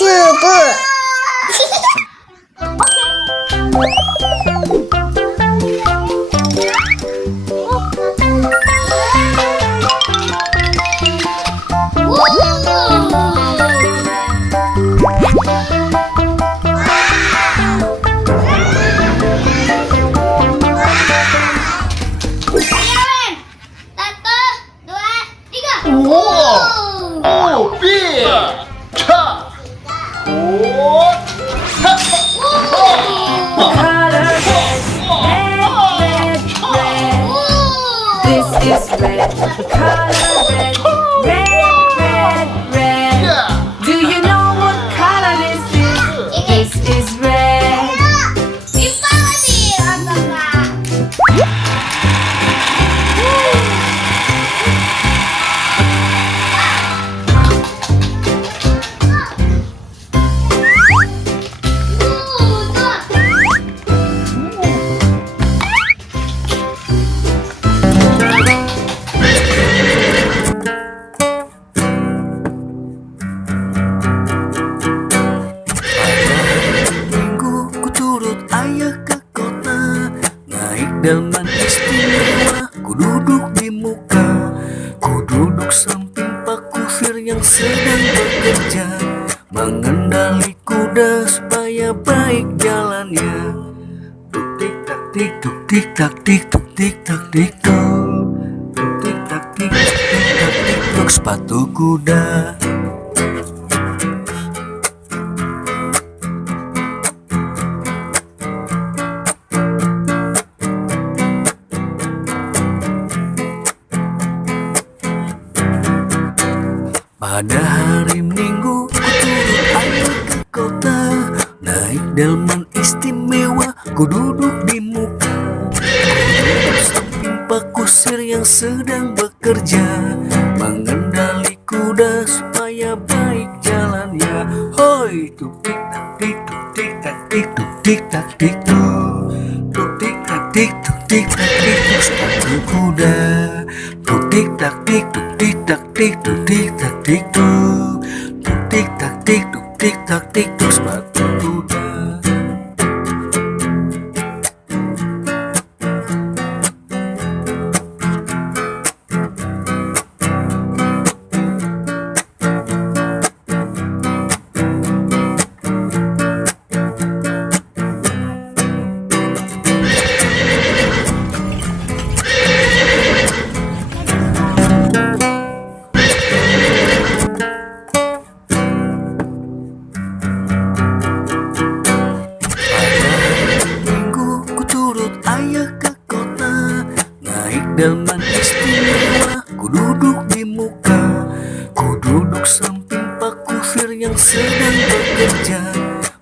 Tiup. This is red, the color red, red, red, red. Do you know what color this is? This is red. Delman istimewa, ku duduk di muka, ku duduk samping Pak Kufir yang sedang bekerja, mengendali kuda supaya baik jalannya. Tuk tik tak tik, tuk tik tak tik, tuk tik tak tik tuk, tuk tik tak tik, tuk tik tak tik tuk sepatu kuda. Pada hari Minggu ku turut ayah ke kota, naik delman istimewa, ku duduk di muka, samping Pak Kusir yang sedang bekerja, mengendali kuda supaya baik jalannya. Hoi, tuk tik tak tik, tuk tik tak tik, tuk tik tak tik tuk, tuk tik tak tik, tuk tik tak tik tuk sepatu kuda. Tuk tik tak tik, tuk tik tak tik, tuk tik tak tik tuk, tuk tik tak tik, tuk tik tak tik tuk sepatu kuda. Delman istimewa, ku duduk di muka, ku duduk samping Pak Kufir yang sedang bekerja,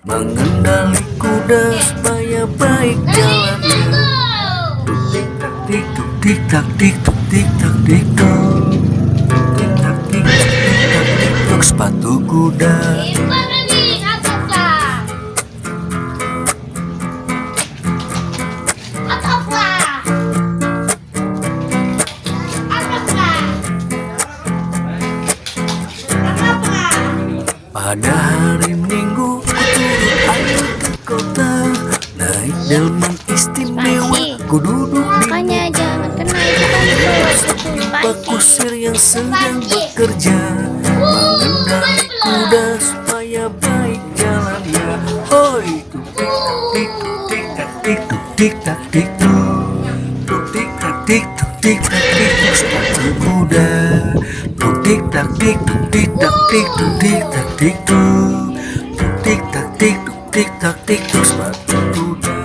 mengendali kuda supaya baik jalannya. Tuk tik tak tik, tuk tik tak tik, tuk tik tak tik tuk, tuk tik tak tik, tuk tik tak tik tuk sepatu kuda. Pada hari Minggu ku turut ayah ke kota, naik delman istimewa, ku duduk di muka, Pak Kusir yang sedang bekerja, mengendali kuda supaya baik jalannya. Hoi, tuk tik tak tik, tuk tik tak tik, tuk tik tak tik, tuk tik tak tik, tuk tik tak tik tuk sepatu kuda. Tuk tik tak tik, tuk tik tak tik, tuk tik tak tik tuk, tuk tik tak tik, tuk tik tak tik tuk sepatu kuda.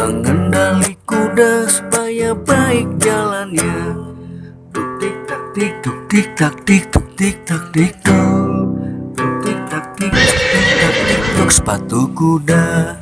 mengendali kuda supaya baik jalannya. Tuk tik tak tik, tuk tik tak tik, tuk tik tak tik tuk. Tuk tik tak tik, tuk tik tak tik tuk sepatu kuda.